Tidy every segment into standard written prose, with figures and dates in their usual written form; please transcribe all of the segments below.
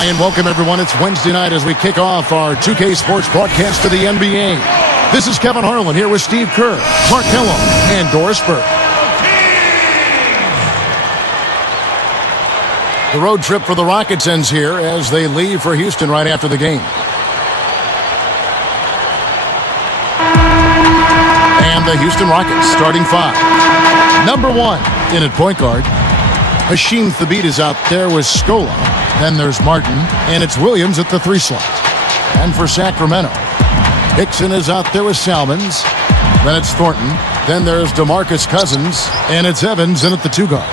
Hi, and welcome, everyone. It's Wednesday night as we kick off our 2K Sports broadcast to the NBA. This is Kevin Harlan here with Steve Kerr, Mark Kellogg, and Doris Burke. The road trip for the Rockets ends here as they leave for Houston right after the game. And the Houston Rockets starting five. Number one in at point guard. Hashim Thabit is out there with Scola. Then there's Martin, and it's Williams at the 3 slot. And for Sacramento, Hickson is out there with Salmons. Then it's Thornton. Then there's DeMarcus Cousins, and it's Evans in at the 2 guard.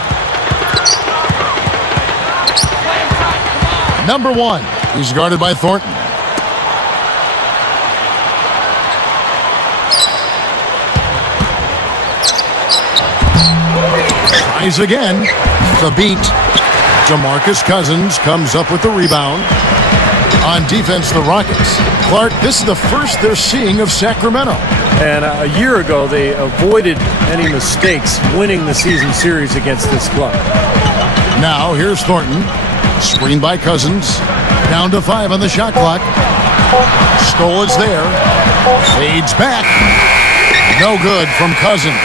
Number one, he's guarded by Thornton. Tries again. The beat. DeMarcus Cousins comes up with the rebound. On defense, the Rockets. Clark, this is the first they're seeing of Sacramento. And a year ago, they avoided any mistakes winning the season series against this club. Now, here's Thornton. Screened by Cousins. Down to 5 on the shot clock. Scola's there. Fades back. No good from Cousins.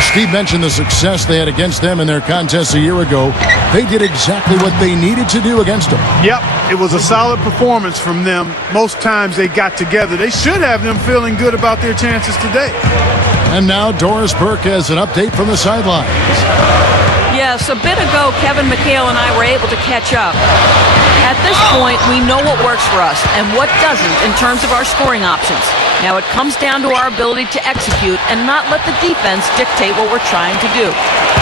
Steve mentioned the success they had against them in their contest a year ago. They did exactly what they needed to do against them. Yep, it was a solid performance from them. Most times they got together. They should have them feeling good about their chances today. And now Doris Burke has an update from the sidelines. Yes, a bit ago, Kevin McHale and I were able to catch up. At this point, we know what works for us and what doesn't in terms of our scoring options. Now it comes down to our ability to execute and not let the defense dictate what we're trying to do.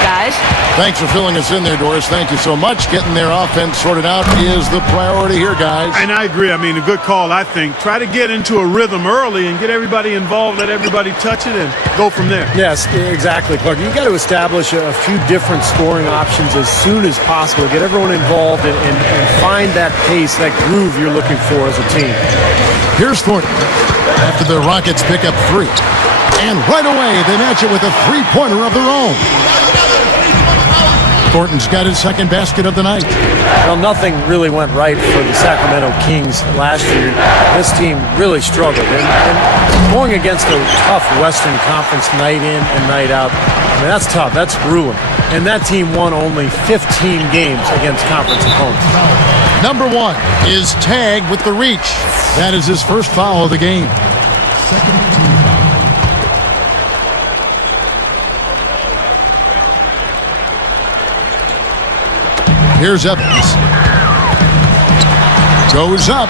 Guys? Thanks for filling us in there, Doris. Thank you so much. Getting their offense sorted out is the priority here, guys. And I agree. I mean, a good call, I think. Try to get into a rhythm early and get everybody involved, let everybody touch it, and go from there. Yes, exactly, Clark. You've got to establish a few different scoring options as soon as possible. Get everyone involved and find that pace, that groove you're looking for as a team. Here's Thornton after the Rockets pick up 3. And right away, they match it with a 3-pointer of their own. Thornton's got his second basket of the night. Well, nothing really went right for the Sacramento Kings last year. This team really struggled. And going against a tough Western Conference night in and night out, I mean, that's tough. That's grueling. And that team won only 15 games against conference opponents. Number one is tagged with the reach. That is his first foul of the game. Here's Evans. Goes up.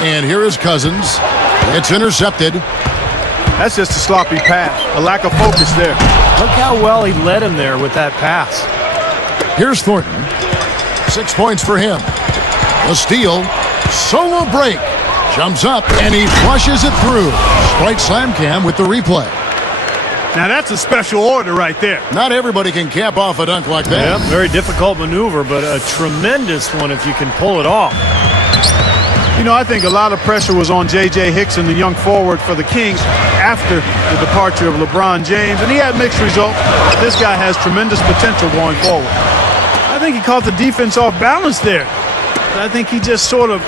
And here is Cousins. It's intercepted. That's just a sloppy pass. A lack of focus there. Look how well he led him there with that pass. Here's Thornton. 6 points for him. A steal. Solo break. Jumps up, and he flushes it through. Sprite Slam Cam with the replay. Now that's a special order right there. Not everybody can cap off a dunk like that. Yeah, very difficult maneuver, but a tremendous one if you can pull it off. You know, I think a lot of pressure was on J.J. Hickson, the young forward for the Kings, after the departure of LeBron James, and he had mixed results. This guy has tremendous potential going forward. I think he caught the defense off balance there. I think he just sort of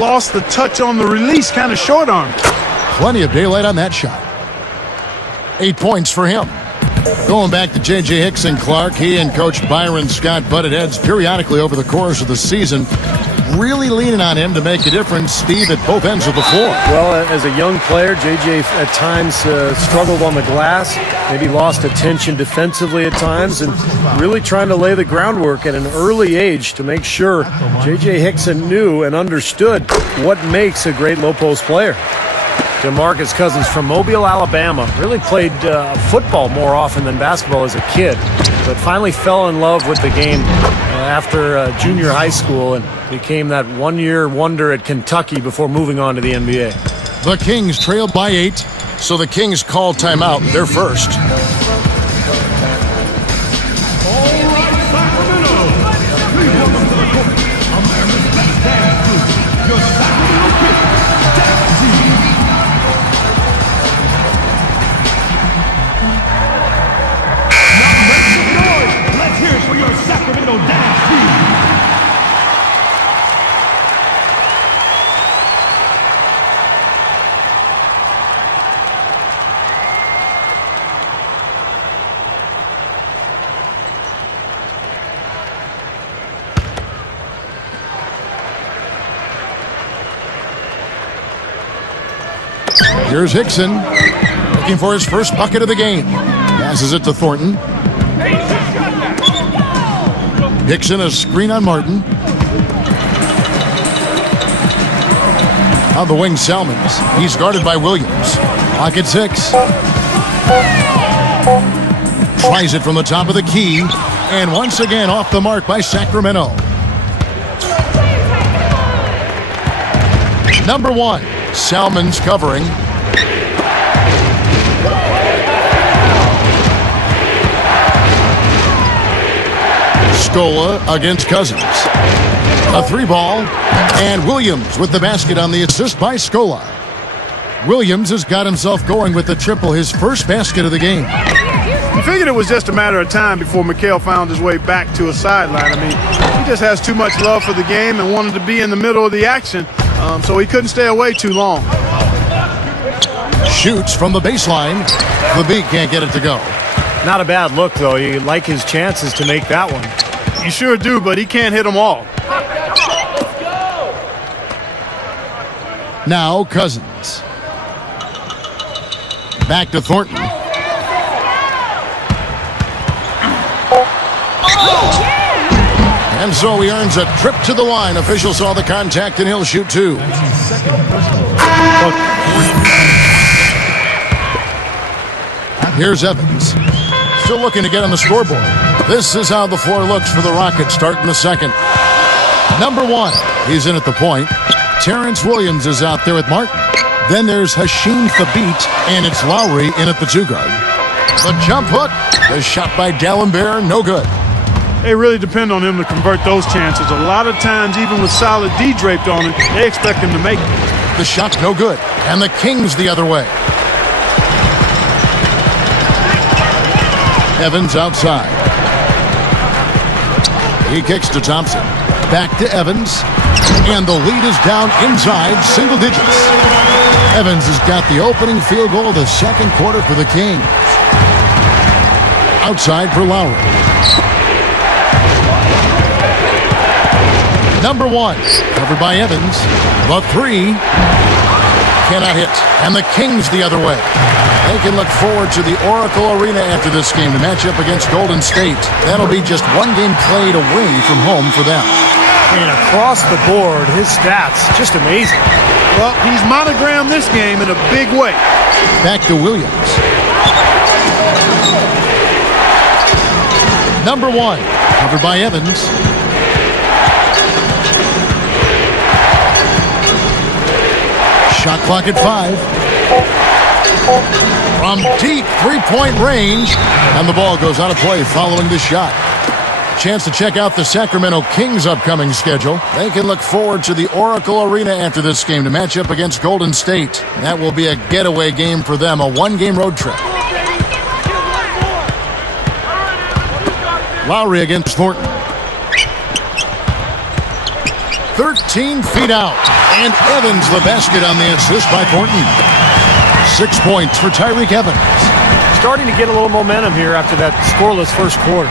lost the touch on the release, kind of short-armed. Plenty of daylight on that shot. 8 points for him. Going back to J.J. Hickson, Clark, he and Coach Byron Scott butted heads periodically over the course of the season. Really leaning on him to make a difference, Steve, at both ends of the floor. Well, as a young player, J.J. at times struggled on the glass, maybe lost attention defensively at times, and really trying to lay the groundwork at an early age to make sure J.J. Hickson knew and understood what makes a great low-post player. DeMarcus Cousins from Mobile, Alabama, really played football more often than basketball as a kid, but finally fell in love with the game after junior high school and became that one-year wonder at Kentucky before moving on to the NBA. The Kings trailed by 8, so the Kings call timeout. They're first. Here's Hickson, looking for his first bucket of the game. Passes it to Thornton. Hickson, a screen on Martin. On the wing, Salmons. He's guarded by Williams. Clock at 6. Tries it from the top of the key. And once again off the mark by Sacramento. Number 1, Salmons covering. Scola against Cousins. A 3-ball, and Williams with the basket on the assist by Scola. Williams has got himself going with the triple, his first basket of the game. I figured it was just a matter of time before McHale found his way back to a sideline. I mean, he just has too much love for the game and wanted to be in the middle of the action, so he couldn't stay away too long. Shoots from the baseline. The beat can't get it to go. Not a bad look, though. You like his chances to make that one. You sure do, but he can't hit them all. Now Cousins. Back to Thornton. And so he earns a trip to the line. Official saw the contact and he'll shoot 2. Here's Evans. Still looking to get on the scoreboard. This is how the floor looks for the Rockets starting the second. Number 1, he's in at the point. Terrence Williams is out there with Martin. Then there's Hasheem Thabit, and it's Lowry in at the 2-guard. The jump hook, the shot by D'Alembert, no good. They really depend on him to convert those chances. A lot of times, even with solid D draped on him, they expect him to make it. The shot's no good, and the Kings the other way. Evans outside. He kicks to Thompson. Back to Evans. And the lead is down inside single digits. Evans has got the opening field goal of the second quarter for the Kings. Outside for Lowry. Number 1, covered by Evans. The 3 cannot hit. And the Kings the other way. They can look forward to the Oracle Arena after this game to match up against Golden State. That'll be just one game played away from home for them. And across the board, his stats, just amazing. Well, he's monogrammed this game in a big way. Back to Williams. Number 1, covered by Evans. Shot clock at 5. From deep three-point range, and the ball goes out of play following the shot. Chance to check out the Sacramento Kings' upcoming schedule. They can look forward to the Oracle Arena after this game to match up against Golden State. That will be a getaway game for them, a one-game road trip. Lowry against Thornton. 13 feet out, and Evans the basket on the assist by Thornton. 6 points for Tyreke Evans. Starting to get a little momentum here after that scoreless first quarter.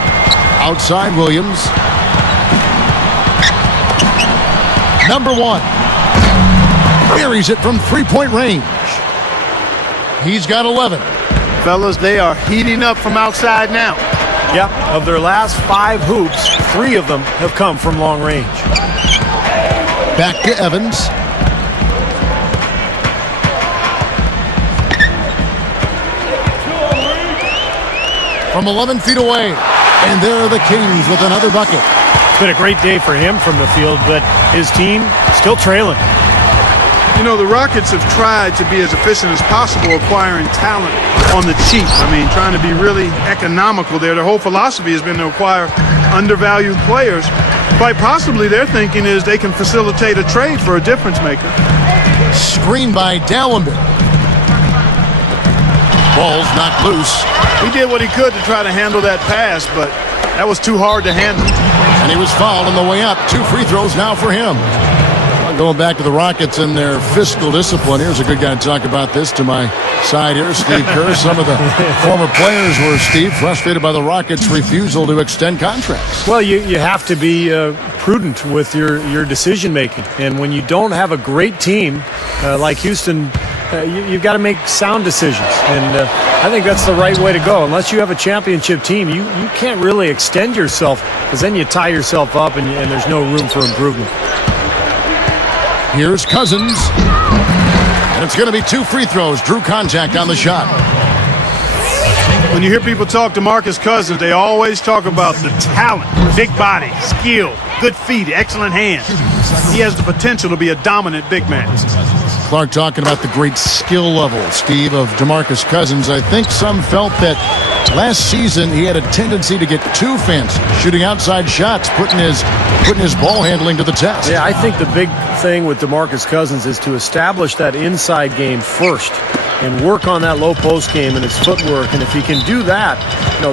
Outside Williams. Number 1. Buries it from three-point range. He's got 11. Fellas, they are heating up from outside now. Yep, of their last 5 hoops, 3 of them have come from long range. Back to Evans. From 11 feet away. And there are the Kings with another bucket. It's been a great day for him from the field, but his team still trailing. You know, the Rockets have tried to be as efficient as possible acquiring talent on the cheap. I mean, trying to be really economical there. Their whole philosophy has been to acquire undervalued players. Quite possibly their thinking is they can facilitate a trade for a difference maker. Screen by D'Alembert. Ball's knocked loose. He did what he could to try to handle that pass, but that was too hard to handle. And he was fouled on the way up. 2 free throws now for him. Going back to the Rockets and their fiscal discipline. Here's a good guy to talk about this to my side here, Steve Kerr. Some of the former players were, Steve, frustrated by the Rockets' refusal to extend contracts. Well, you have to be prudent with your decision-making. And when you don't have a great team like Houston you've got to make sound decisions. And I think that's the right way to go. Unless you have a championship team, you can't really extend yourself, because then you tie yourself up and there's no room for improvement. Here's Cousins. And it's going to be 2 free throws. Drew contact on the shot. When you hear people talk to Marcus Cousins, they always talk about the talent, big body, skill, good feet, excellent hands. He has the potential to be a dominant big man. Clark talking about the great skill level, Steve, of DeMarcus Cousins. I think some felt that last season he had a tendency to get too fancy, shooting outside shots, putting his ball handling to the test. Yeah, I think the big thing with DeMarcus Cousins is to establish that inside game first and work on that low post game and his footwork. And if he can do that,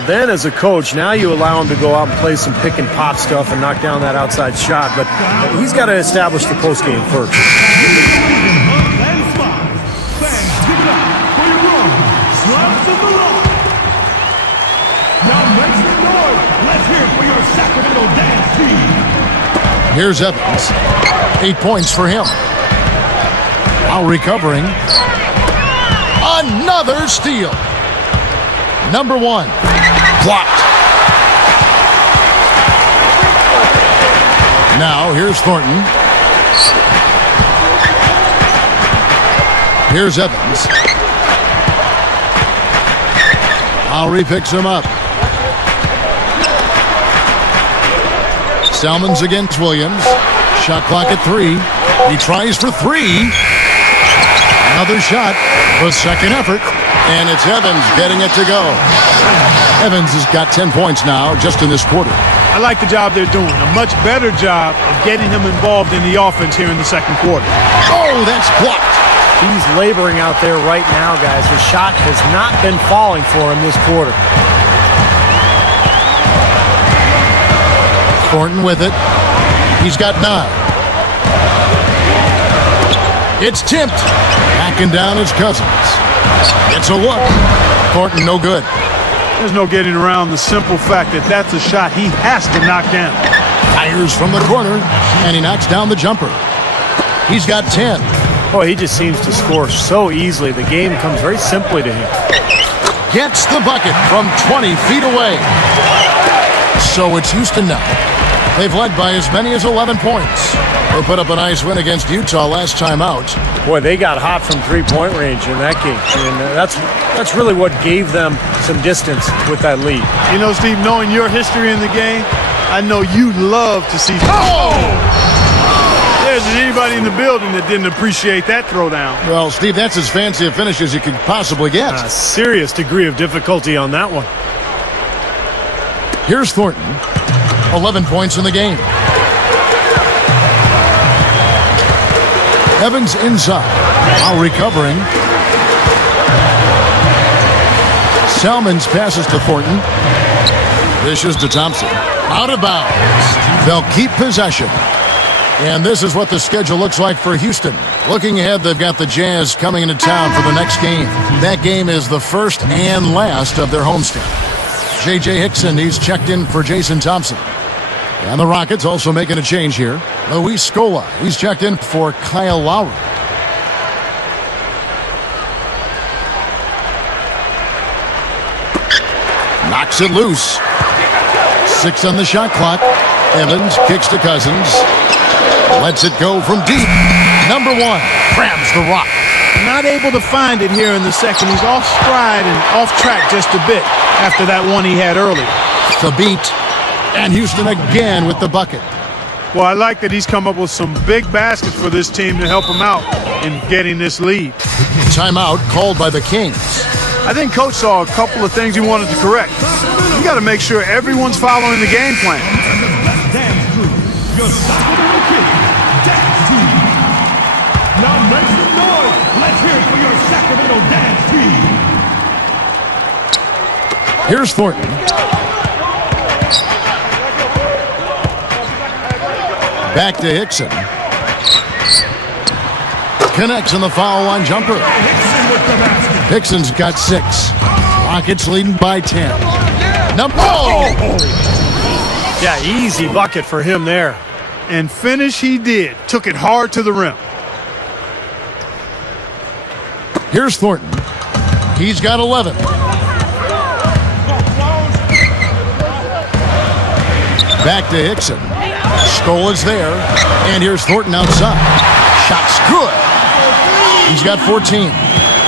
then as a coach, now you allow him to go out and play some pick and pop stuff and knock down that outside shot. But he's got to establish the post game first. Here's Evans. 8 points for him. Now recovering. Another steal. Number 1. Blocked. Now here's Thornton. Here's Evans. Lowry picks him up. Salmons against Williams. Shot clock at 3. He tries for 3. Another shot. The second effort. And it's Evans getting it to go. Evans has got 10 points now just in this quarter. I like the job they're doing. A much better job of getting him involved in the offense here in the second quarter. Oh, that's blocked. He's laboring out there right now, guys. The shot has not been falling for him this quarter. Thornton with it. He's got 9. It's tipped. Backing down his Cousins. It's a look. Thornton no good. There's no getting around the simple fact that that's a shot he has to knock down. Fires from the corner, and he knocks down the jumper. He's got 10. Boy, he just seems to score so easily. The game comes very simply to him. Gets the bucket from 20 feet away. So it's Houston now. They've led by as many as 11 points. They put up a nice win against Utah last time out. Boy, they got hot from three-point range in that game. And that's really what gave them some distance with that lead. Steve, knowing your history in the game, I know you love to see... Oh! There isn't anybody in the building that didn't appreciate that throwdown. Well, Steve, that's as fancy a finish as you could possibly get. A serious degree of difficulty on that one. Here's Thornton. 11 points in the game. Evans inside. Now recovering. Salmons passes to Thornton. Dishes to Thompson. Out of bounds. They'll keep possession. And this is what the schedule looks like for Houston. Looking ahead, they've got the Jazz coming into town for the next game. That game is the first and last of their homestand. J.J. Hickson, he's checked in for Jason Thompson. And the Rockets also making a change here. Luis Scola, he's checked in for Kyle Lowry. Knocks it loose. 6 on the shot clock. Evans kicks to Cousins. Lets it go from deep. Number 1, grabs the rock. Not able to find it here in the second. He's off stride and off track just a bit after that one he had earlier. The beat. And Houston again with the bucket. Well, I like that he's come up with some big baskets for this team to help him out in getting this lead. Timeout called by the Kings. I think Coach saw a couple of things he wanted to correct. You got to make sure everyone's following the game plan. Dance crew, your Sacramento Kings dance team. Now make some noise. Let's hear it for your Sacramento dance team. Here's Thornton. Back to Hickson. Connects on the foul line jumper. Hickson's got 6. Rockets leading by 10. Yeah, easy bucket for him there. And finish he did. Took it hard to the rim. Here's Thornton. He's got 11. Back to Hickson. Skola's there. And here's Thornton outside. Shot's good. He's got 14.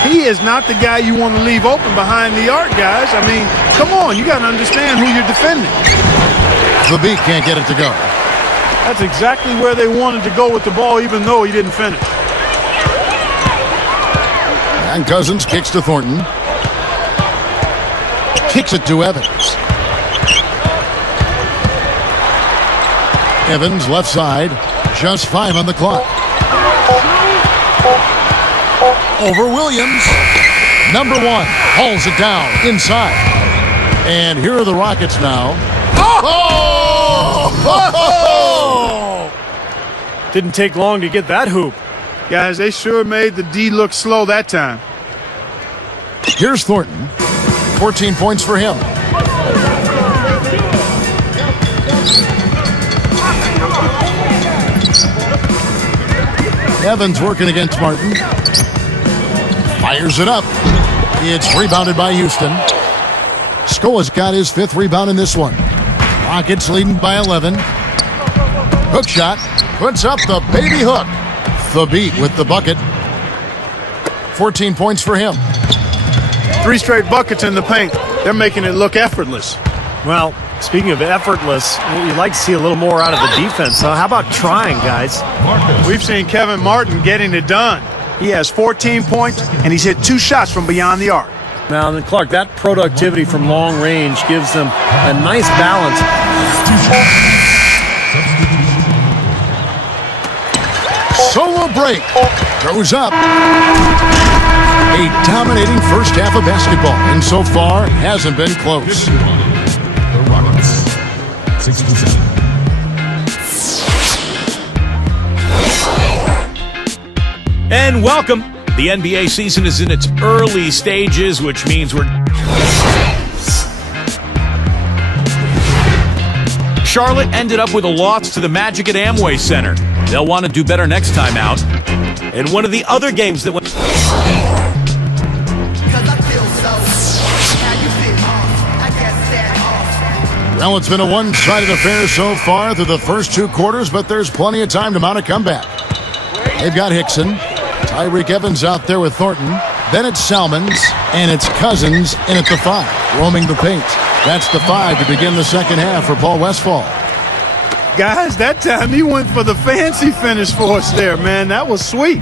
He is not the guy you want to leave open behind the arc, guys. I mean, come on. You got to understand who you're defending. The beat can't get it to go. That's exactly where they wanted to go with the ball, even though he didn't finish. And Cousins kicks to Thornton. Kicks it to Evans. Evans left side. Just 5 on the clock. Over Williams. Number 1 hauls it down inside. And here are the Rockets now. Didn't take long to get that hoop. Guys, they sure made the D look slow that time. Here's Thornton. 14 points for him. Evans working against Martin. Fires it up. It's rebounded by Houston. Skola's got his 5th rebound in this one. Rockets leading by 11. Hook shot. Puts up the baby hook. The beat with the bucket. 14 points for him. 3 straight buckets in the paint. They're making it look effortless. Well, speaking of effortless, you'd like to see a little more out of the defense. So how about trying, guys? We've seen Kevin Martin getting it done. He has 14 points, and he's hit 2 shots from beyond the arc. Now, then, Clark, that productivity from long range gives them a nice balance. Solo break. Goes up. A dominating first half of basketball, and so far hasn't been close. The Rockets, 6-7. And welcome. The NBA season is in its early stages, which means Charlotte ended up with a loss to the Magic at Amway Center. They'll want to do better next time out. And one of the other games that went... Well, it's been a one-sided affair so far through the first 2 quarters, but there's plenty of time to mount a comeback. They've got Hickson. Tyreek Evans out there with Thornton. Then it's Salmons, and it's Cousins in at the 5, roaming the paint. That's the 5 to begin the second half for Paul Westphal. Guys, that time he went for the fancy finish for us there, man. That was sweet.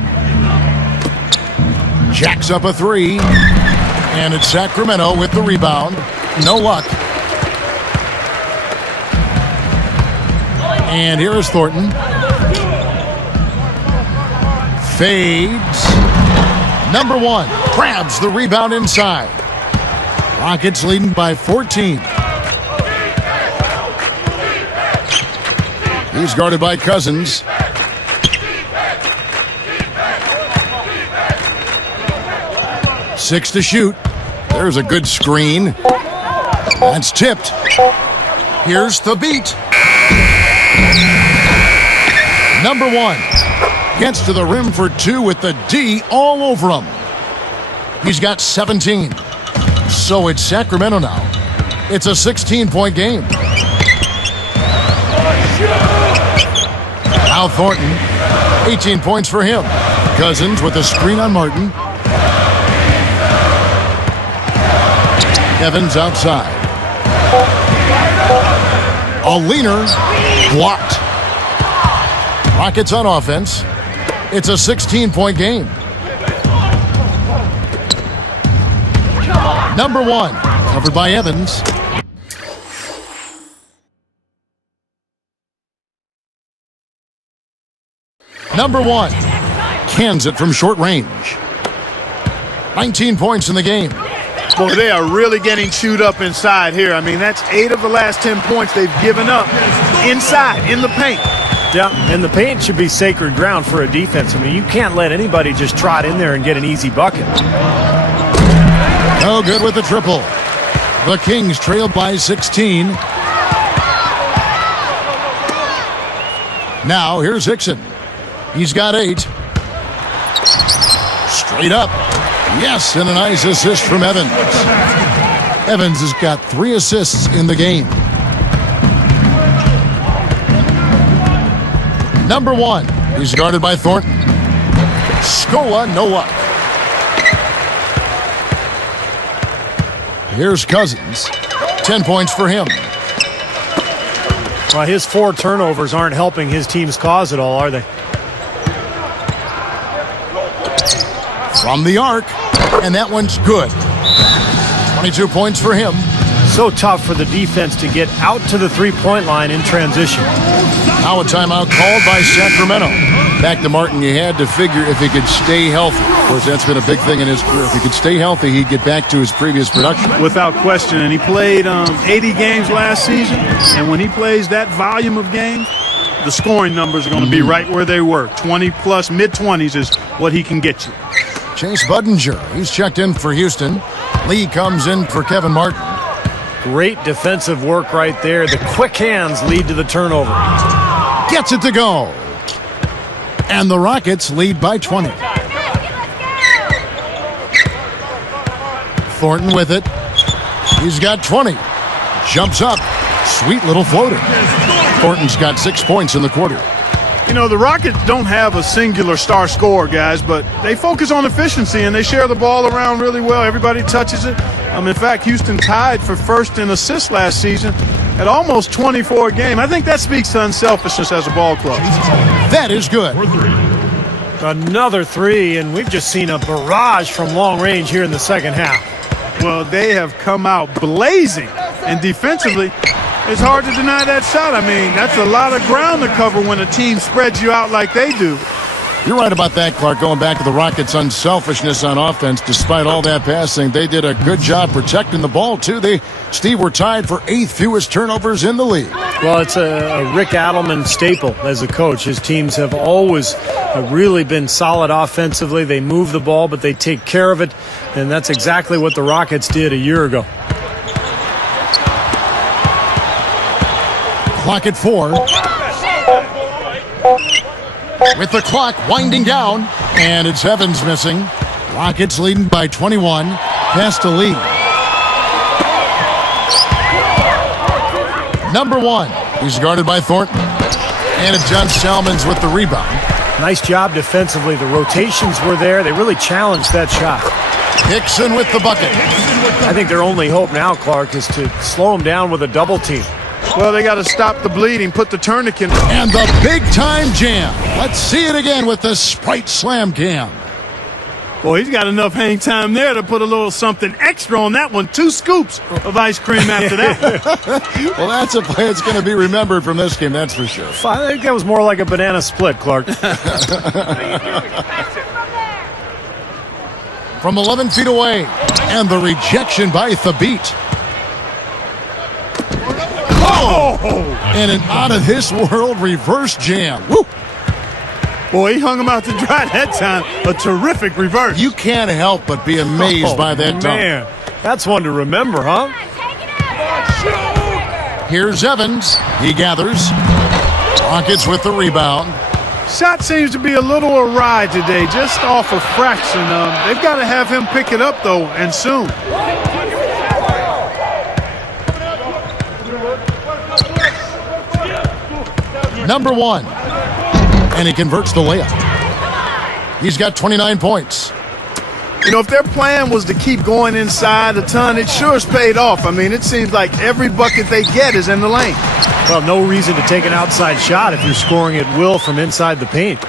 Jacks up a 3, and it's Sacramento with the rebound. No luck. And here is Thornton. Fades. Number 1 grabs the rebound inside. Rockets leading by 14. He's guarded by Cousins. Six to shoot. There's a good screen. That's tipped. Here's the beat. Number 1 gets to the rim for 2 with the D all over him. He's got 17. So it's Sacramento now. It's a 16-point game. Now Thornton, 18 points for him. Cousins with a screen on Martin. Evans outside. A leaner blocked. Rockets on offense. It's a 16-point game. Number 1, covered by Evans. Number 1, cans it from short range. 19 points in the game. Boy, they are really getting chewed up inside here. I mean, that's 8 of the last 10 points they've given up inside, in the paint. Yeah, and the paint should be sacred ground for a defense. I mean, you can't let anybody just trot in there and get an easy bucket. No good with the triple. The Kings trailed by 16. Now, here's Hickson. He's got 8. Straight up. Yes, and a nice assist from Evans. Evans has got 3 assists in the game. Number 1, he's guarded by Thornton. Scola, no luck. Here's Cousins. 10 points for him. Well, his 4 turnovers aren't helping his team's cause at all, are they? From the arc, and that one's good. 22 points for him. So tough for the defense to get out to the three-point line in transition. Now a timeout called by Sacramento. Back to Martin, you had to figure if he could stay healthy. Of course, that's been a big thing in his career. If he could stay healthy, he'd get back to his previous production. Without question. And he played 80 games last season. And when he plays that volume of games, the scoring numbers are going to be right where they were. 20-plus, mid-20s is what he can get you. Chase Budinger, he's checked in for Houston. Lee comes in for Kevin Martin. Great defensive work right there. The quick hands lead to the turnover. Gets it to go. And the Rockets lead by 20. Thornton with it. He's got 20. Jumps up. Sweet little floater. Thornton's got 6 points in the quarter. You know, the Rockets don't have a singular star scorer, guys, but they focus on efficiency and they share the ball around really well. Everybody touches it. In fact, Houston tied for first in assists last season at almost 24 a game. I think that speaks to unselfishness as a ball club. That is good. Another 3, and we've just seen a barrage from long range here in the second half. Well, they have come out blazing, and defensively, it's hard to deny that shot. I mean, that's a lot of ground to cover when a team spreads you out like they do. You're right about that, Clark. Going back to the Rockets' unselfishness on offense, despite all that passing, they did a good job protecting the ball, too. Steve, were tied for 8th fewest turnovers in the league. Well, it's a Rick Adelman staple as a coach. His teams have always really been solid offensively. They move the ball, but they take care of it, and that's exactly what the Rockets did a year ago. Clock at 4. With the clock winding down, and it's Evans missing. Rockets leading by 21. Pass to Lee. Number 1, he's guarded by Thornton. And it's John Salmons with the rebound. Nice job defensively. The rotations were there. They really challenged that shot. Hickson with the bucket. I think their only hope now, Clark, is to slow him down with a double team. Well, they got to stop the bleeding, put the tourniquet. And the big-time jam. Let's see it again with the Sprite Slam Cam. Well, he's got enough hang time there to put a little something extra on that one. 2 scoops of ice cream after that one. Well, that's a play that's going to be remembered from this game, that's for sure. I think that was more like a banana split, Clark. From 11 feet away. And the rejection by Thabit. Oh! And an out-of-this-world reverse jam. Woo! Boy, he hung him out to dry that time. A terrific reverse. You can't help but be amazed by that dunk. Man, that's one to remember, huh? Here's Evans. He gathers. Rockets with the rebound. Shot seems to be a little awry today, just off a fraction. They've got to have him pick it up, though, and soon. Number 1. And he converts the layup. He's got 29 points. You know, if their plan was to keep going inside a ton, it sure has paid off. I mean, it seems like every bucket they get is in the lane. Well, no reason to take an outside shot if you're scoring at will from inside the paint.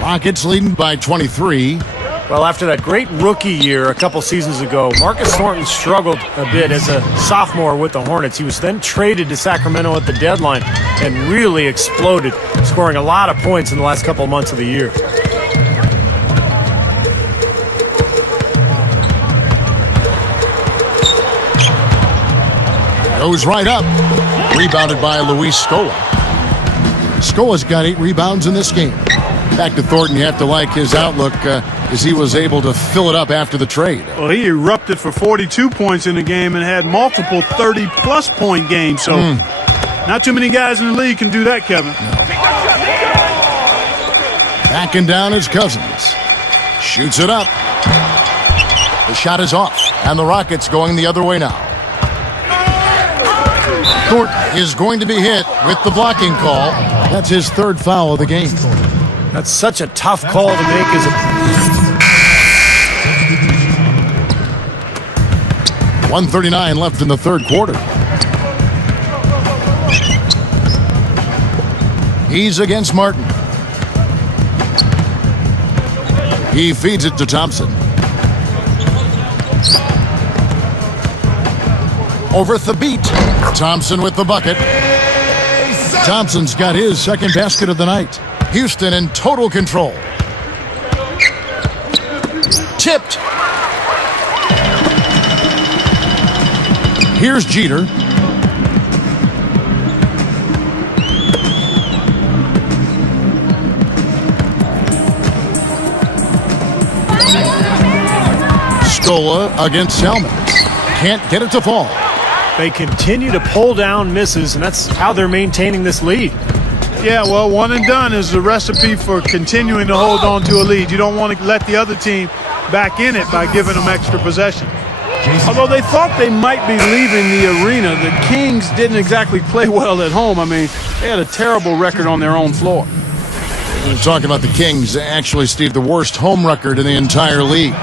Rockets leading by 23. Well, after that great rookie year a couple seasons ago, Marcus Thornton struggled a bit as a sophomore with the Hornets. He was then traded to Sacramento at the deadline and really exploded, scoring a lot of points in the last couple months of the year. Goes right up. Rebounded by Luis Scola. Scola's got 8 rebounds in this game. Back to Thornton, you have to like his outlook as he was able to fill it up after the trade. Well, he erupted for 42 points in the game and had multiple 30-plus point games. So not too many guys in the league can do that, Kevin. No. Backing down is Cousins. Shoots it up. The shot is off, and the Rockets going the other way now. Thornton is going to be hit with the blocking call. That's his third foul of the game. That's such a tough call to make as a 1:39 left in the third quarter. He's against Martin. He feeds it to Thompson. Over Thabit. Thompson with the bucket. Thompson's got his second basket of the night. Houston in total control. Tipped. Here's Jeter. Scola against Selman. Can't get it to fall. They continue to pull down misses, and that's how they're maintaining this lead. Yeah, well, one and done is the recipe for continuing to hold on to a lead. You don't want to let the other team back in it by giving them extra possession. Although they thought they might be leaving the arena, the Kings didn't exactly play well at home. I mean, they had a terrible record on their own floor. We're talking about the Kings. Actually, Steve, the worst home record in the entire league.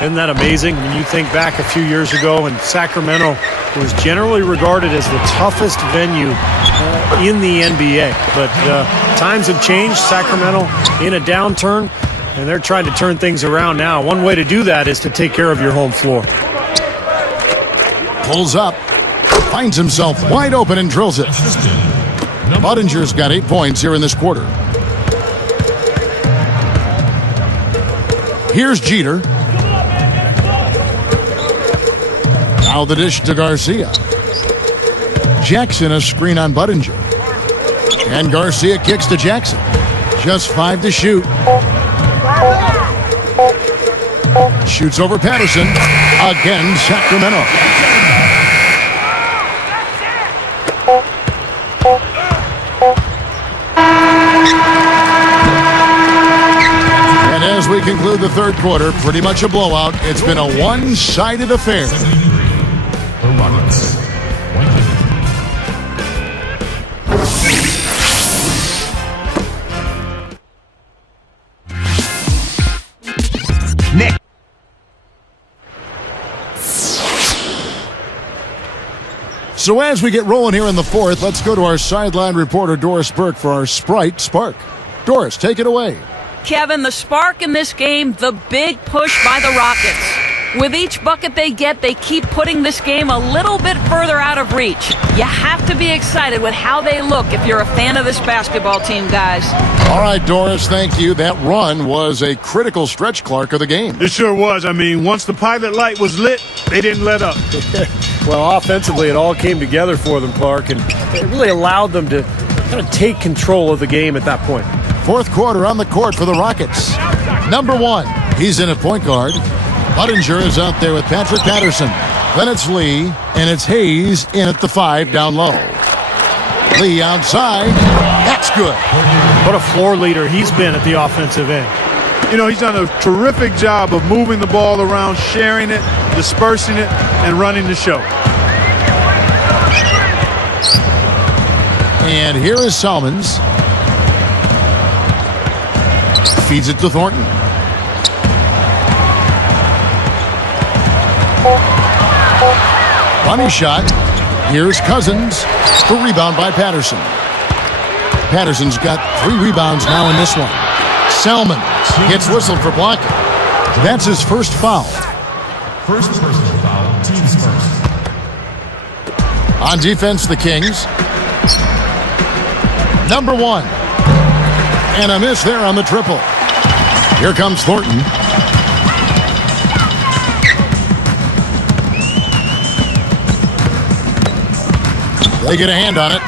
Isn't that amazing? When you think back a few years ago, and Sacramento was generally regarded as the toughest venue in the NBA. But times have changed. Sacramento in a downturn, and they're trying to turn things around now. One way to do that is to take care of your home floor. Pulls up, finds himself wide open and drills it. Buddinger's got 8 points here in this quarter. Here's Jeter. Now the dish to Garcia. Jackson a screen on Budinger. And Garcia kicks to Jackson. Just 5 to shoot. Shoots over Patterson. Again, Sacramento. And as we conclude the third quarter, pretty much a blowout. It's been a one-sided affair. Nick. So as we get rolling here in the fourth, let's go to our sideline reporter, Doris Burke, for our Sprite Spark. Doris, take it away. Kevin, the spark in this game, the big push by the Rockets. With each bucket they get, they keep putting this game a little bit further out of reach. You have to be excited with how they look if you're a fan of this basketball team, guys. All right, Doris, thank you. That run was a critical stretch, Clark, of the game. It sure was. I mean, once the pilot light was lit, they didn't let up. Well, offensively, it all came together for them, Clark, and it really allowed them to kind of take control of the game at that point. Fourth quarter on the court for the Rockets. Number 1, he's in at point guard. Budinger is out there with Patrick Patterson. Then it's Lee, and it's Hayes in at the 5 down low. Lee outside. That's good. What a floor leader he's been at the offensive end. You know, he's done a terrific job of moving the ball around, sharing it, dispersing it, and running the show. And here is Salmons. Feeds it to Thornton. Funny shot. Here's Cousins. The rebound by Patterson. Patterson's got 3 rebounds now in this one. Salmon gets whistled for blocking. That's his first foul. First personal foul, team's first. On defense, the Kings. Number 1. And a miss there on the triple. Here comes Thornton. They get a hand on it.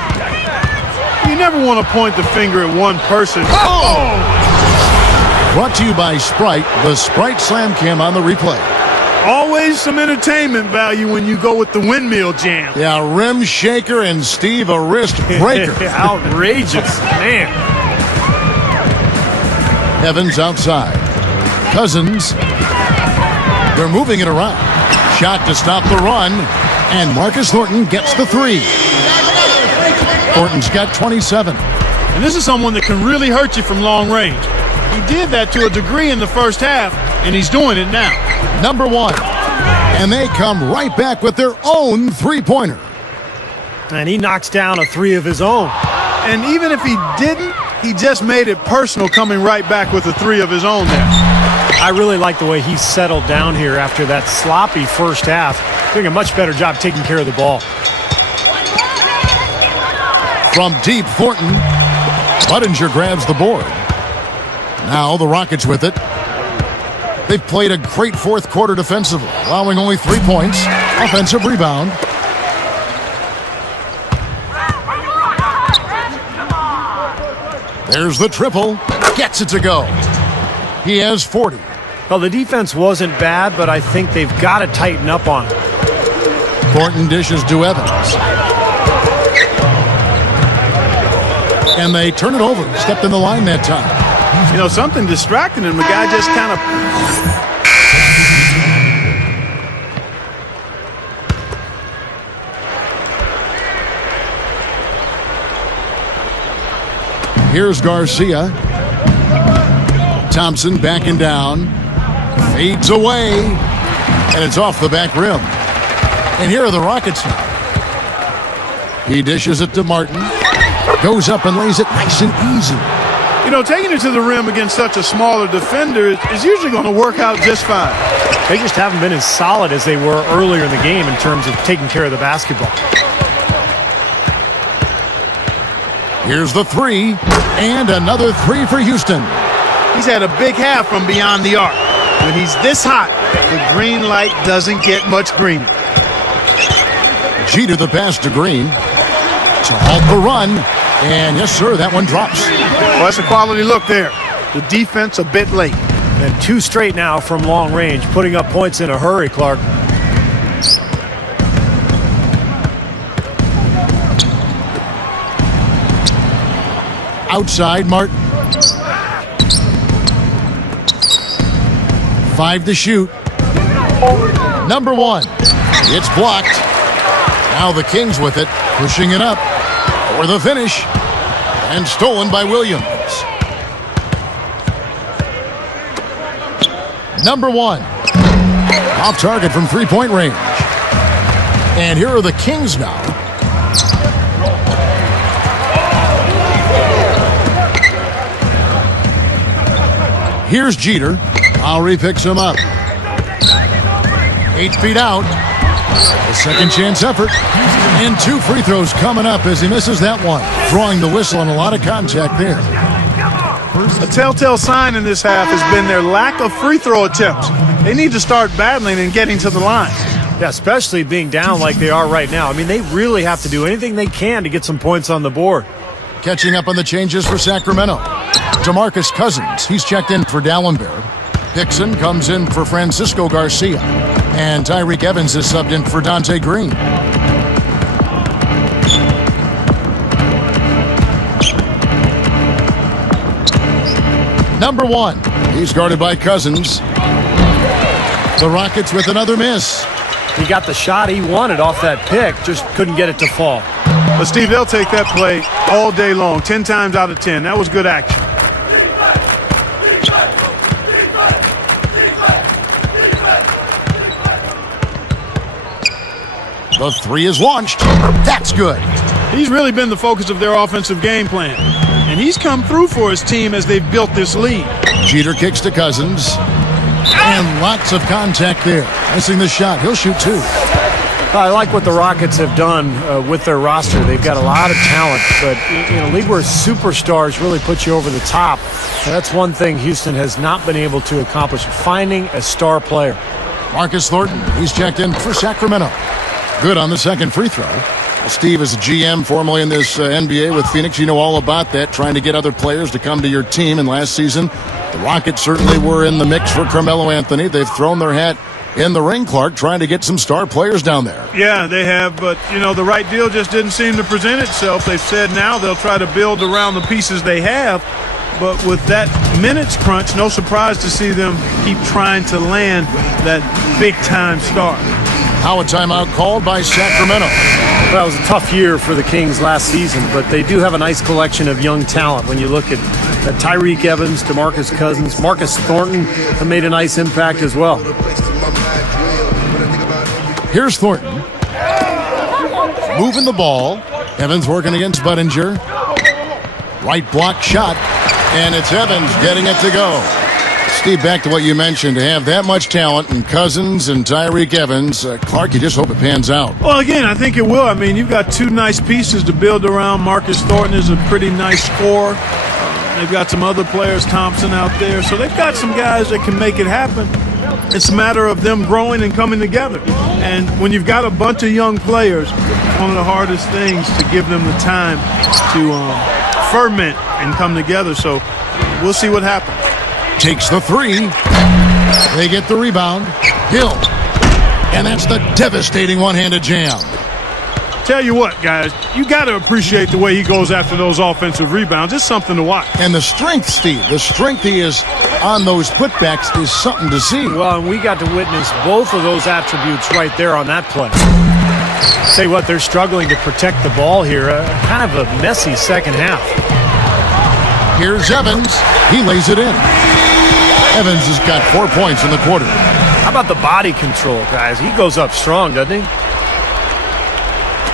You never want to point the finger at one person. Oh! Brought to you by Sprite, the Sprite Slam Cam on the replay. Always some entertainment value when you go with the windmill jam. Yeah, rim shaker and Steve a wrist breaker. Outrageous, man. Evans outside. Cousins. They're moving it around. Shot to stop the run, and Marcus Thornton gets the three. Thornton's got 27. And this is someone that can really hurt you from long range. He did that to a degree in the first half, and he's doing it now. Number one. And they come right back with their own three-pointer. And he knocks down a three of his own. And even if he didn't, he just made it personal coming right back with a three of his own there. I really like the way he settled down here after that sloppy first half. Doing a much better job taking care of the ball. From deep, Thornton. Budinger grabs the board. Now the Rockets with it. They've played a great fourth quarter defensively, allowing only 3 points. Offensive rebound. There's the triple. Gets it to go. He has 40. Well, the defense wasn't bad, but I think they've got to tighten up on it. Thornton dishes to Evans. And they turn it over. Stepped in the line that time. You know, something distracting him. The guy just kind of... Here's Garcia. Thompson backing down. Fades away. And it's off the back rim. And here are the Rockets now. He dishes it to Martin. Goes up and lays it nice and easy. You know, taking it to the rim against such a smaller defender is usually going to work out just fine. They just haven't been as solid as they were earlier in the game in terms of taking care of the basketball. Here's the three. And another three for Houston. He's had a big half from beyond the arc. When he's this hot, the green light doesn't get much greener. Jeter the pass to Green. To halt the run. And yes, sir, that one drops. Well, that's a quality look there. The defense a bit late. And 2 straight now from long range, putting up points in a hurry, Clark. Outside, Martin. 5 to shoot. Number one. It's blocked. Now the Kings with it, pushing it up for the finish. And stolen by Williams. Number one. Off target from three-point range. And here are the Kings now. Here's Jeter. Lowry picks him up. 8 feet out. A second chance effort. And 2 free throws coming up as he misses that one. Drawing the whistle and a lot of contact there. A telltale sign in this half has been their lack of free throw attempts. They need to start battling and getting to the line. Yeah, especially being down like they are right now. I mean, they really have to do anything they can to get some points on the board. Catching up on the changes for Sacramento. DeMarcus Cousins, he's checked in for Dallenberg. Hickson comes in for Francisco Garcia. And Tyreek Evans is subbed in for Dante Green. Number one, he's guarded by Cousins. The Rockets with another miss. He got the shot he wanted off that pick, just couldn't get it to fall. But Steve, they'll take that play all day long, 10 times out of 10. That was good action. The three is launched. That's good. He's really been the focus of their offensive game plan. And he's come through for his team as they've built this lead. Jeter kicks to Cousins. And lots of contact there. Missing the shot. He'll shoot 2. I like what the Rockets have done with their roster. They've got a lot of talent, but in a league where superstars really put you over the top, that's one thing Houston has not been able to accomplish, finding a star player. Marcus Thornton, he's checked in for Sacramento. Good on the second free throw. Steve is a GM formerly in this NBA with Phoenix. You know all about that, trying to get other players to come to your team. And last season, the Rockets certainly were in the mix for Carmelo Anthony. They've thrown their hat in the ring, Clark, trying to get some star players down there. Yeah, they have, but, you know, the right deal just didn't seem to present itself. They've said now they'll try to build around the pieces they have, but with that minutes crunch, no surprise to see them keep trying to land that big-time start. How a timeout called by Sacramento. Well, it was a tough year for the Kings last season, but they do have a nice collection of young talent. When you look at Tyreek Evans, DeMarcus Cousins, Marcus Thornton have made a nice impact as well. Here's Thornton. Moving the ball. Evans working against Budinger. Right block shot. And it's Evans getting it to go. Steve, back to what you mentioned, to have that much talent in Cousins and Tyreek Evans, Clark, you just hope it pans out. Well, again, I think it will. I mean, you've got two nice pieces to build around. Marcus Thornton is a pretty nice scorer. They've got some other players, Thompson out there. So they've got some guys that can make it happen. It's a matter of them growing and coming together. And when you've got a bunch of young players, one of the hardest things to give them the time to ferment and come together. So we'll see what happens. Takes the three. They get the rebound. Hill. And that's the devastating one-handed jam. Tell you what, guys, you got to appreciate the way he goes after those offensive rebounds. It's something to watch. And the strength, Steve, the strength he is on those putbacks is something to see. Well, and we got to witness both of those attributes right there on that play. Say what, they're struggling to protect the ball here. Kind of a messy second half. Here's Evans. He lays it in. Evans has got 4 points in the quarter. How about the body control, guys? He goes up strong, doesn't he?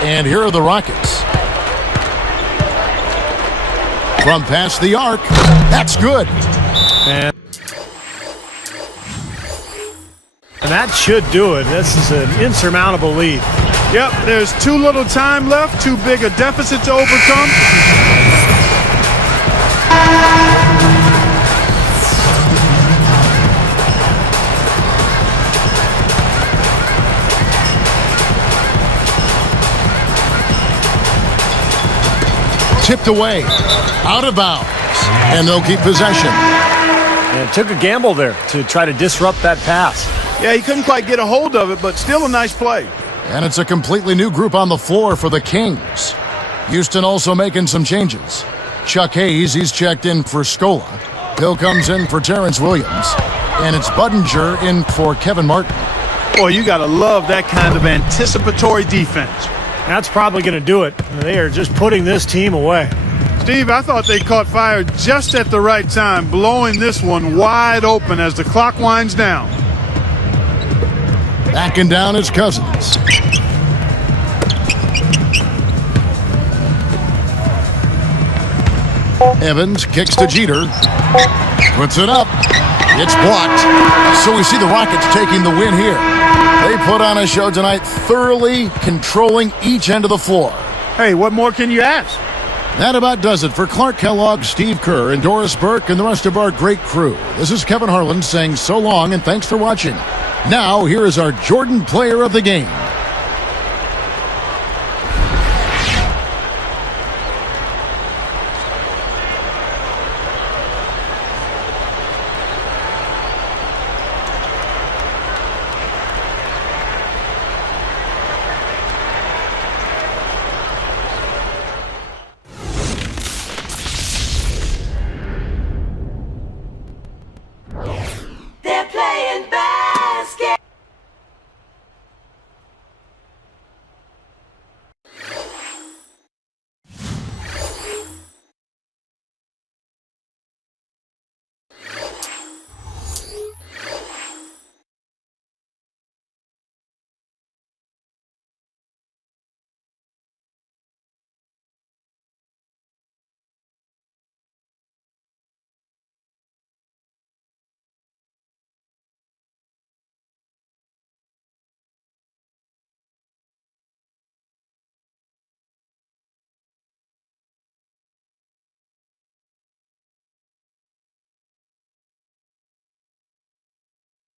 And here are the Rockets. From past the arc. That's good. And that should do it. This is an insurmountable lead. Yep, there's too little time left, too big a deficit to overcome. Tipped away. Out of bounds. And they'll keep possession. And it took a gamble there to try to disrupt that pass. Yeah, he couldn't quite get a hold of it, but still a nice play. And it's a completely new group on the floor for the Kings. Houston also making some changes. Chuck Hayes, he's checked in for Scola. Hill comes in for Terrence Williams. And it's Budinger in for Kevin Martin. Boy, you got to love that kind of anticipatory defense. That's probably going to do it. They are just putting this team away. Steve, I thought they caught fire just at the right time, blowing this one wide open as the clock winds down. Backing down is Cousins. Evans kicks to Jeter. Puts it up. It's blocked. So we see the Rockets taking the win here. They put on a show tonight, thoroughly controlling each end of the floor. Hey, what more can you ask? That about does it for Clark Kellogg, Steve Kerr, and Doris Burke, and the rest of our great crew. This is Kevin Harlan saying so long and thanks for watching. Now, here is our Jordan Player of the Game.